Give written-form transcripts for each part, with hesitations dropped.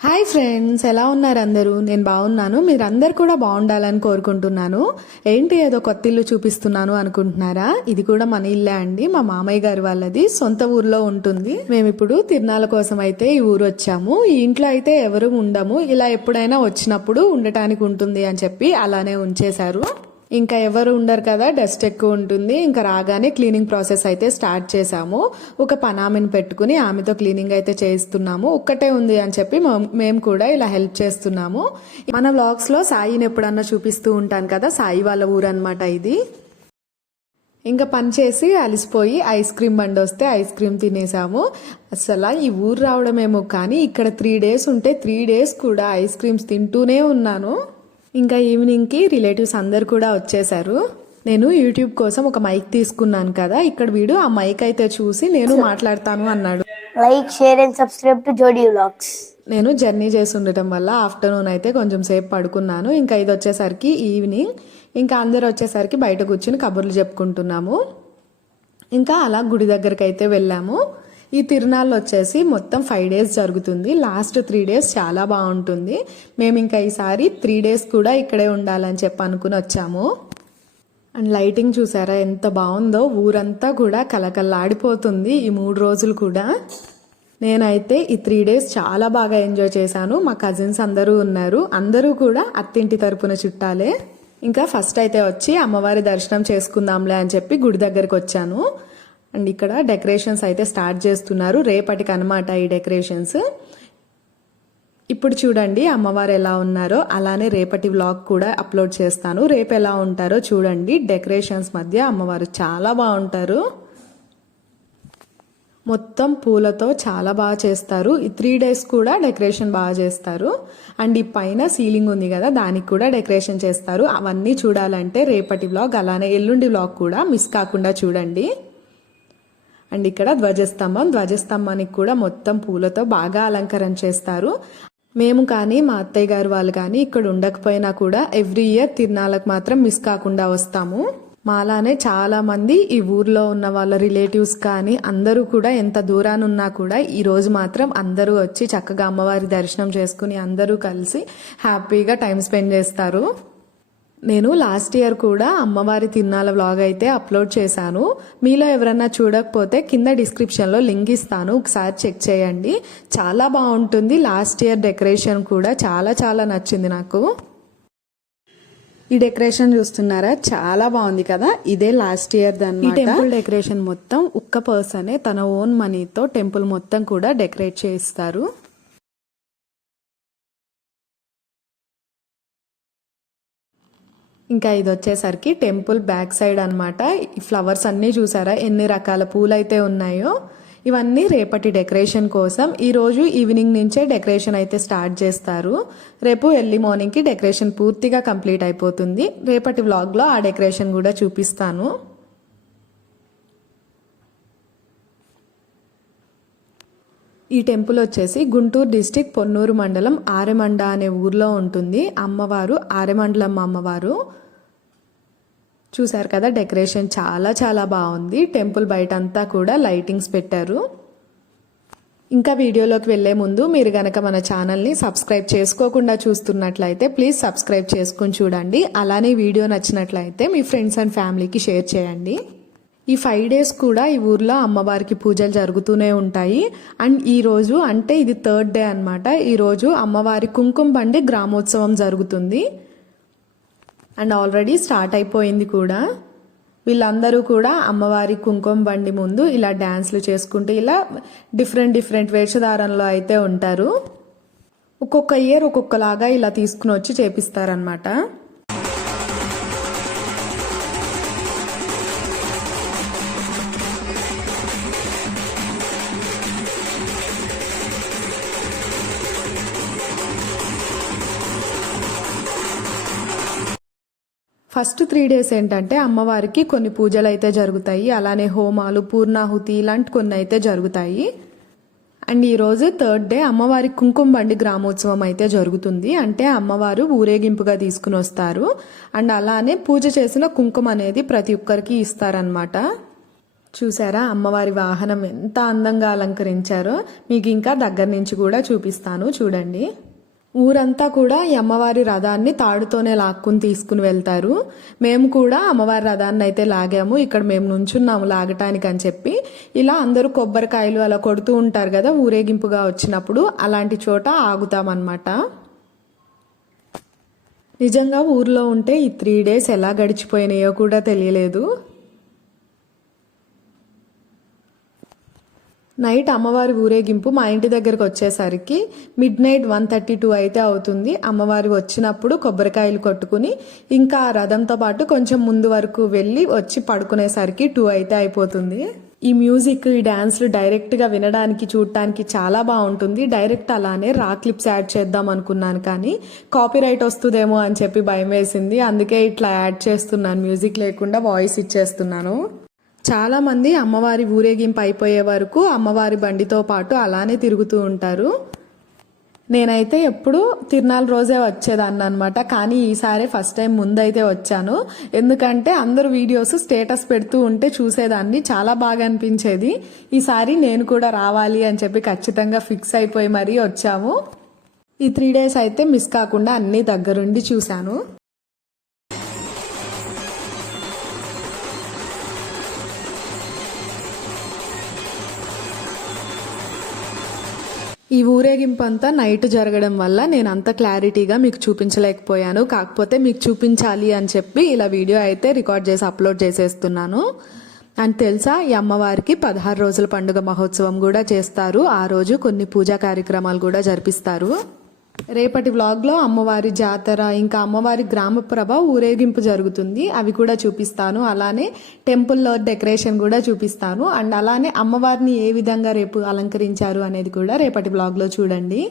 Hi friends, ఎలా ఉన్నారు అందరూ? నేను బాగున్నాను. మీరందరు కూడా బాగుండాలని కోరుకుంటున్నాను. ఏంటి ఏదో కొత్త ఇల్లు చూపిస్తున్నాను అనుకుంటున్నారా? ఇది కూడా మన ఇల్లే అండి. మా మామయ్య గారి వాళ్ళది సొంత ఊర్లో ఉంటుంది. మేము ఇప్పుడు తిరునాళ్ళ కోసం అయితే ఈ ఊరు వచ్చాము. ఈ ఇంట్లో అయితే ఎవరు ఉండము. ఇలా ఎప్పుడైనా వచ్చినప్పుడు ఉండటానికి ఉంటుంది అని చెప్పి అలానే ఉంచేశారు. ఇంకా ఎవరు ఉండరు కదా, డస్ట్ ఎక్కువ ఉంటుంది. ఇంకా రాగానే క్లీనింగ్ ప్రాసెస్ అయితే స్టార్ట్ చేసాము. ఒక పనామిని పెట్టుకుని ఆమెతో క్లీనింగ్ అయితే చేస్తున్నాము. ఒక్కటే ఉంది అని చెప్పి మేము కూడా ఇలా హెల్ప్ చేస్తున్నాము. మన వ్లాగ్స్ లో సాయిని ఎప్పుడన్నా చూపిస్తూ ఉంటాను కదా, సాయి వాళ్ళ ఊరు అనమాట ఇది. ఇంకా పని చేసి అలిసిపోయి ఐస్ క్రీమ్ బండి వస్తే ఐస్ క్రీమ్ తినేసాము. అసలు ఈ ఊరు రావడమేమో కానీ ఇక్కడ 3 days ఉంటే 3 days కూడా ఐస్ క్రీమ్స్ తింటూనే ఉన్నాను. ఇంకా ఈవినింగ్కి రిలేటివ్స్ అందరు కూడా వచ్చేసారు. నేను యూట్యూబ్ కోసం ఒక మైక్ తీసుకున్నాను కదా, ఇక్కడ వీడు ఆ మైక్ అయితే చూసి నేను మాట్లాడతాను అన్నాడు. Like, share and subscribe to Jodi vlogs. నేను జర్నీ చేసి ఉండటం వల్ల ఆఫ్టర్నూన్ అయితే కొంచెం సేపు పడుకున్నాను. ఇంకా ఇది వచ్చేసరికి ఈవినింగ్. ఇంకా అందరు వచ్చేసరికి బయట కూర్చుని కబుర్లు చెప్పుకుంటున్నాము. ఇంకా అలా గుడి దగ్గరికి అయితే వెళ్ళాము. ఈ తిరునాళ్ళు వచ్చేసి మొత్తం 5 days జరుగుతుంది. లాస్ట్ 3 days చాలా బాగుంటుంది. మేము ఇంకా ఈసారి 3 days కూడా ఇక్కడే ఉండాలని చెప్పి అనుకుని వచ్చాము. అండ్ లైటింగ్ చూసారా ఎంత బాగుందో, ఊరంతా కూడా కలకల్లాడిపోతుంది ఈ 3 రోజులు కూడా. నేనైతే ఈ 3 days చాలా బాగా ఎంజాయ్ చేశాను. మా కజిన్స్ అందరూ ఉన్నారు. అందరూ కూడా అత్తింటి తరపున చుట్టాలే. ఇంకా ఫస్ట్ అయితే వచ్చి అమ్మవారి దర్శనం చేసుకుందాంలే అని చెప్పి గుడి దగ్గరికి వచ్చాను. అండ్ ఇక్కడ డెకరేషన్స్ అయితే స్టార్ట్ చేస్తున్నారు. రేపటికి అనమాట ఈ డెకరేషన్స్. ఇప్పుడు చూడండి అమ్మవారు ఎలా ఉన్నారో, అలానే రేపటి వ్లాగ్ కూడా అప్లోడ్ చేస్తాను. రేపు ఎలా ఉంటారో చూడండి. డెకరేషన్స్ మధ్య అమ్మవారు చాలా బాగుంటారు. మొత్తం పూలతో చాలా బాగా చేస్తారు. ఈ 3 days కూడా డెకరేషన్ బాగా చేస్తారు. అండ్ ఈ పైన సీలింగ్ ఉంది కదా, దానికి కూడా డెకరేషన్ చేస్తారు. అవన్నీ చూడాలంటే రేపటి వ్లాగ్ అలానే ఎల్లుండి వ్లాగ్ కూడా మిస్ కాకుండా చూడండి. అండ్ ఇక్కడ ధ్వజస్తంభానికి కూడా మొత్తం పూలతో బాగా అలంకరణ చేస్తారు. మేము కానీ మా అత్తయ్య గారు వాళ్ళు కానీ ఇక్కడ ఉండకపోయినా కూడా ఎవ్రీ ఇయర్ తిరునాళ్ళకు మాత్రం మిస్ కాకుండా వస్తాము. మాలానే చాలా మంది ఈ ఊర్లో ఉన్న వాళ్ళ రిలేటివ్స్ కానీ అందరూ కూడా ఎంత దూరాన ఉన్నా కూడా ఈ రోజు మాత్రం అందరూ వచ్చి చక్కగా అమ్మవారి దర్శనం చేసుకుని అందరూ కలిసి హ్యాపీగా టైం స్పెండ్ చేస్తారు. నేను లాస్ట్ ఇయర్ కూడా అమ్మవారి తిరునాళ్ళ వ్లాగ్ అయితే అప్లోడ్ చేశాను. మీలో ఎవరన్నా చూడకపోతే కింద డిస్క్రిప్షన్లో లింక్ ఇస్తాను, ఒకసారి చెక్ చేయండి. చాలా బాగుంటుంది. లాస్ట్ ఇయర్ డెకరేషన్ కూడా చాలా చాలా నచ్చింది నాకు. ఈ డెకరేషన్ చూస్తున్నారా, చాలా బాగుంది కదా. ఇదే లాస్ట్ ఇయర్ ఈ టెంపుల్ డెకరేషన్ మొత్తం ఒక్క పర్సనే తన ఓన్ మనీతో టెంపుల్ మొత్తం కూడా డెకరేట్ చేయిస్తారు. ఇంకా ఇది వచ్చేసరికి టెంపుల్ బ్యాక్ సైడ్ అనమాట. ఈ ఫ్లవర్స్ అన్నీ చూసారా ఎన్ని రకాల పూలు అయితే ఉన్నాయో. ఇవన్నీ రేపటి డెకరేషన్ కోసం. ఈరోజు ఈవినింగ్ నుంచే డెకరేషన్ అయితే స్టార్ట్ చేస్తారు. రేపు ఎర్లీ మార్నింగ్కి డెకరేషన్ పూర్తిగా కంప్లీట్ అయిపోతుంది. రేపటి వ్లాగ్లో ఆ డెకరేషన్ కూడా చూపిస్తాను. ఈ టెంపుల్ వచ్చేసి గుంటూరు డిస్టిక్ పొన్నూరు మండలం ఆరెమండ అనే ఊర్లో ఉంటుంది. అమ్మవారు ఆరెమండలమ్మ అమ్మవారు. చూసారు కదా, డెకరేషన్ చాలా చాలా బాగుంది. టెంపుల్ బయట అంతా కూడా లైటింగ్స్ పెట్టారు. ఇంకా వీడియోలోకి వెళ్లే ముందు మీరు గనక మన ఛానల్ని సబ్స్క్రైబ్ చేసుకోకుండా చూస్తున్నట్లయితే ప్లీజ్ సబ్స్క్రైబ్ చేసుకుని చూడండి. అలానే వీడియో నచ్చినట్లయితే మీ ఫ్రెండ్స్ అండ్ ఫ్యామిలీకి షేర్ చేయండి. ఈ 5 days కూడా ఈ ఊర్లో అమ్మవారికి పూజలు జరుగుతూనే ఉంటాయి. అండ్ ఈ రోజు అంటే ఇది 3rd day అనమాట. ఈరోజు అమ్మవారి కుంకుమ బండి గ్రామోత్సవం జరుగుతుంది. అండ్ ఆల్రెడీ స్టార్ట్ అయిపోయింది కూడా. వీళ్ళందరూ కూడా అమ్మవారి కుంకుమ బండి ముందు ఇలా డ్యాన్స్లు చేసుకుంటూ ఇలా డిఫరెంట్ వేషధారణలో అయితే ఉంటారు. ఒక్కొక్క ఇయర్ ఒక్కొక్కలాగా ఇలా తీసుకుని వచ్చి చేపిస్తారనమాట. ఫస్ట్ 3 days ఏంటంటే అమ్మవారికి కొన్ని పూజలు అయితే జరుగుతాయి. అలానే హోమాలు, పూర్ణాహుతి ఇలాంటి కొన్ని అయితే జరుగుతాయి. అండ్ ఈరోజు 3rd day అమ్మవారి కుంకుమ బండి గ్రామోత్సవం అయితే జరుగుతుంది. అంటే అమ్మవారు ఊరేగింపుగా తీసుకుని వస్తారు. అండ్ అలానే పూజ చేసిన కుంకుమ అనేది ప్రతి ఒక్కరికి ఇస్తారనమాట. చూసారా అమ్మవారి వాహనం ఎంత అందంగా అలంకరించారో. మీకు ఇంకా దగ్గర నుంచి కూడా చూపిస్తాను చూడండి. ఊరంతా కూడా ఈ అమ్మవారి రథాన్ని తాడుతోనే లాక్కుని తీసుకుని వెళ్తారు. మేము కూడా అమ్మవారి రథాన్ని అయితే లాగాము. ఇక్కడ మేము నుంచున్నాము లాగటానికి అని చెప్పి. ఇలా అందరూ కొబ్బరికాయలు అలా కొడుతూ ఉంటారు కదా ఊరేగింపుగా వచ్చినప్పుడు, అలాంటి చోట ఆగుతామన్నమాట. నిజంగా ఊర్లో ఉంటే ఈ 3 days ఎలా గడిచిపోయినాయో కూడా తెలియలేదు. నైట్ అమ్మవారి ఊరేగింపు మా ఇంటి దగ్గరకు వచ్చేసరికి midnight 1:32 అయితే అవుతుంది. అమ్మవారి వచ్చినప్పుడు కొబ్బరికాయలు కొట్టుకుని ఇంకా ఆ రథంతో పాటు కొంచెం ముందు వరకు వెళ్ళి వచ్చి పడుకునేసరికి 2 అయితే అయిపోతుంది. ఈ మ్యూజిక్, ఈ డాన్స్లు డైరెక్ట్గా వినడానికి చూడటానికి చాలా బాగుంటుంది. డైరెక్ట్ అలానే రా క్లిప్స్ యాడ్ చేద్దాం అనుకున్నాను, కానీ కాపీరైట్ వస్తుందేమో అని చెప్పి భయం వేసింది. అందుకే ఇట్లా యాడ్ చేస్తున్నాను, మ్యూజిక్ లేకుండా వాయిస్ ఇచ్చేస్తున్నాను. చాలా మంది అమ్మవారి ఊరేగింపు అయిపోయే వరకు అమ్మవారి బండితో పాటు అలానే తిరుగుతూ ఉంటారు. నేనైతే ఎప్పుడు తిరునాళ్ళ రోజే వచ్చేదాన్ని అనమాట, కానీ ఈసారి ఫస్ట్ టైం ముందైతే వచ్చాను. ఎందుకంటే అందరూ వీడియోస్ స్టేటస్ పెడుతూ ఉంటే చూసేదాన్ని, చాలా బాగా అనిపించేది. ఈసారి నేను కూడా రావాలి అని చెప్పి ఖచ్చితంగా ఫిక్స్ అయిపోయి మరీ వచ్చాము. ఈ 3 days అయితే మిస్ కాకుండా అన్ని దగ్గరుండి చూశాను. ఈ ఊరేగింపు అంతా నైట్ జరగడం వల్ల నేను అంత క్లారిటీగా మీకు చూపించలేకపోయాను. కాకపోతే మీకు చూపించాలి అని చెప్పి ఇలా వీడియో అయితే రికార్డ్ చేసి అప్లోడ్ చేసేస్తున్నాను. అని తెలుసా, ఈ అమ్మవారికి 16 రోజుల పండుగ మహోత్సవం కూడా చేస్తారు. ఆ రోజు కొన్ని పూజా కార్యక్రమాలు కూడా జరిపిస్తారు. రేపటి వ్లాగ్లో అమ్మవారి జాతర, ఇంకా అమ్మవారి గ్రామ ప్రభ ఊరేగింపు జరుగుతుంది, అవి కూడా చూపిస్తాను. అలానే టెంపుల్లో డెకరేషన్ కూడా చూపిస్తాను. అండ్ అలానే అమ్మవారిని ఏ విధంగా రేపు అలంకరించారు అనేది కూడా రేపటి వ్లాగ్లో చూడండి.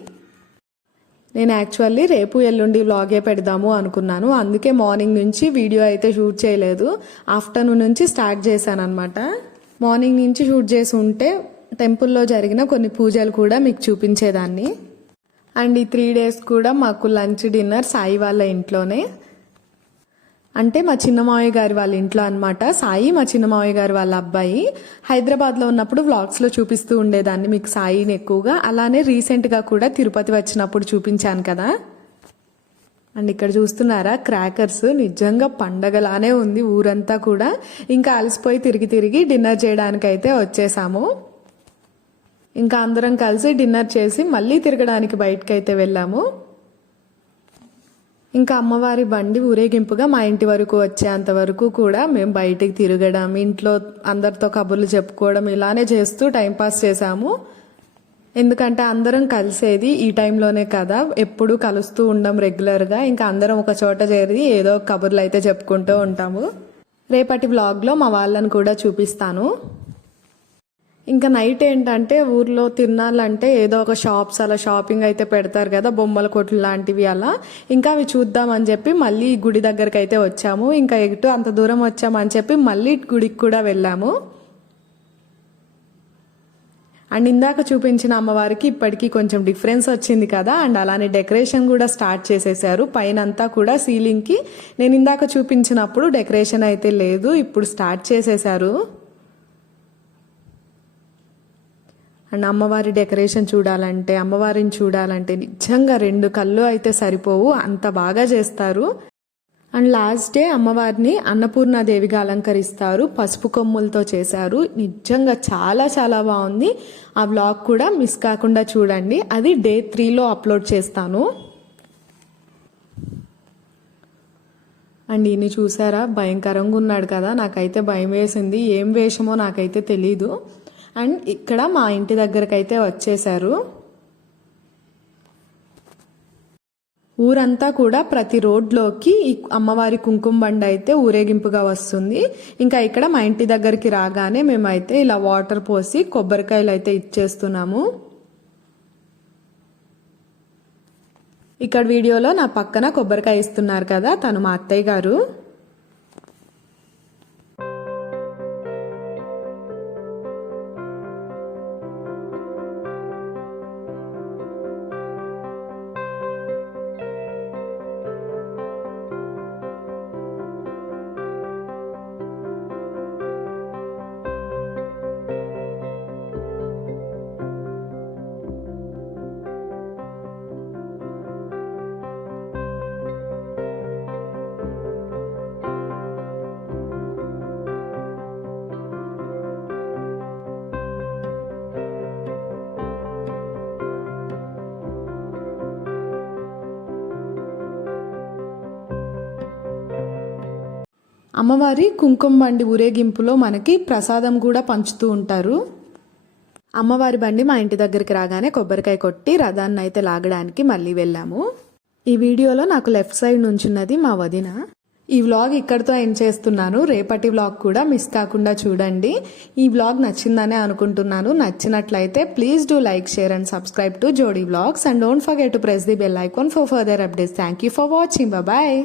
నేను యాక్చువల్లీ రేపు ఎల్లుండి వ్లాగే పెడదాము అనుకున్నాను. అందుకే మార్నింగ్ నుంచి వీడియో అయితే షూట్ చేయలేదు. ఆఫ్టర్నూన్ నుంచి స్టార్ట్ చేశాను అనమాట. మార్నింగ్ నుంచి షూట్ చేసి ఉంటే టెంపుల్లో జరిగిన కొన్ని పూజలు కూడా మీకు చూపించేదాన్ని. అండ్ ఈ 3 days కూడా మాకు లంచ్, డిన్నర్ సాయి వాళ్ళ ఇంట్లోనే, అంటే మా చిన్నమావయ్య గారి వాళ్ళ ఇంట్లో అనమాట. సాయి మా చిన్నమావయ్య గారి వాళ్ళ అబ్బాయి. హైదరాబాద్లో ఉన్నప్పుడు వ్లాగ్స్లో చూపిస్తూ ఉండేదాన్ని మీకు సాయిని ఎక్కువగా. అలానే రీసెంట్గా కూడా తిరుపతి వచ్చినప్పుడు చూపించాను కదా. అండ్ ఇక్కడ చూస్తున్నారా క్రాకర్స్, నిజంగా పండగలానే ఉంది ఊరంతా కూడా. ఇంకా అలసిపోయి తిరిగి తిరిగి డిన్నర్ చేయడానికి అయితే వచ్చేసాము. ఇంకా అందరం కలిసి డిన్నర్ చేసి మళ్ళీ తిరగడానికి బయటకైతే వెళ్ళాము. ఇంకా అమ్మవారి బండి ఊరేగింపుగా మా ఇంటి వరకు వచ్చేంత వరకు కూడా మేము బయటికి తిరగడం, ఇంట్లో అందరితో కబుర్లు చెప్పుకోవడం ఇలానే చేస్తూ టైంపాస్ చేసాము. ఎందుకంటే అందరం కలిసేది ఈ టైంలోనే కదా, ఎప్పుడు కలుస్తూ ఉండం రెగ్యులర్గా. ఇంకా అందరం ఒక చోట చేరి ఏదో కబుర్లు అయితే చెప్పుకుంటూ ఉంటాము. రేపటి వ్లాగ్లో మా వాళ్ళని కూడా చూపిస్తాను. ఇంకా నైట్ ఏంటంటే ఊర్లో తిరణాలంటే ఏదో ఒక షాప్స్ అలా షాపింగ్ అయితే పెడతారు కదా, బొమ్మల కొట్లు లాంటివి అలా. ఇంకా అవి చూద్దామని చెప్పి మళ్ళీ గుడి దగ్గరికి అయితే వచ్చాము. ఇంకా ఎటు అంత దూరం వచ్చామని చెప్పి మళ్ళీ గుడికి కూడా వెళ్ళాము. అండ్ ఇందాక చూపించిన అమ్మవారికి ఇప్పటికీ కొంచెం డిఫరెన్స్ వచ్చింది కదా. అండ్ అలానే డెకరేషన్ కూడా స్టార్ట్ చేసేసారు. పైన అంతా కూడా సీలింగ్కి నేను ఇందాక చూపించినప్పుడు డెకరేషన్ అయితే లేదు, ఇప్పుడు స్టార్ట్ చేసేసారు. అండ్ అమ్మవారి డెకరేషన్ చూడాలంటే, అమ్మవారిని చూడాలంటే నిజంగా 2 కళ్ళు అయితే సరిపోవు, అంత బాగా చేస్తారు. అండ్ లాస్ట్ డే అమ్మవారిని అన్నపూర్ణాదేవిగా అలంకరిస్తారు, పసుపు కొమ్ములతో చేశారు. నిజంగా చాలా చాలా బాగుంది. ఆ వ్లాగ్ కూడా మిస్ కాకుండా చూడండి, అది Day 3లో అప్లోడ్ చేస్తాను. అండ్ ఈయన చూసారా భయంకరంగా ఉన్నాడు కదా, నాకైతే భయం వేసింది. ఏం వేషమో నాకైతే తెలీదు. అండ్ ఇక్కడ మా ఇంటి దగ్గరకైతే వచ్చేసారు. ఊరంతా కూడా ప్రతి రోడ్లోకి ఈ అమ్మవారి కుంకుమ బండి అయితే ఊరేగింపుగా వస్తుంది. ఇంకా ఇక్కడ మా ఇంటి దగ్గరికి రాగానే మేమైతే ఇలా వాటర్ పోసి కొబ్బరికాయలు అయితే ఇచ్చేస్తున్నాము. ఇక్కడ వీడియోలో నా పక్కన కొబ్బరికాయ ఇస్తున్నారు కదా, తను మా అత్తయ్య గారు. అమ్మవారి కుంకుమ బండి ఊరేగింపులో మనకి ప్రసాదం కూడా పంచుతూ ఉంటారు. అమ్మవారి బండి మా ఇంటి దగ్గరికి రాగానే కొబ్బరికాయ కొట్టి రథాన్ని అయితే లాగడానికి మళ్ళీ వెళ్ళాము. ఈ వీడియోలో నాకు లెఫ్ట్ సైడ్ నుంచున్నది మా వదిన. ఈ వ్లాగ్ ఇక్కడితో ఎండ్ చేస్తున్నాను. రేపటి వ్లాగ్ కూడా మిస్ కాకుండా చూడండి. ఈ వ్లాగ్ నచ్చిందనే అనుకుంటున్నాను. నచ్చినట్లయితే please do like, share and subscribe to Jodi vlogs and don't forget to press the bell icon for further updates. Thank you for watching. Bye.